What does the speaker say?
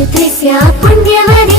సుతృశ్య పుణ్యవని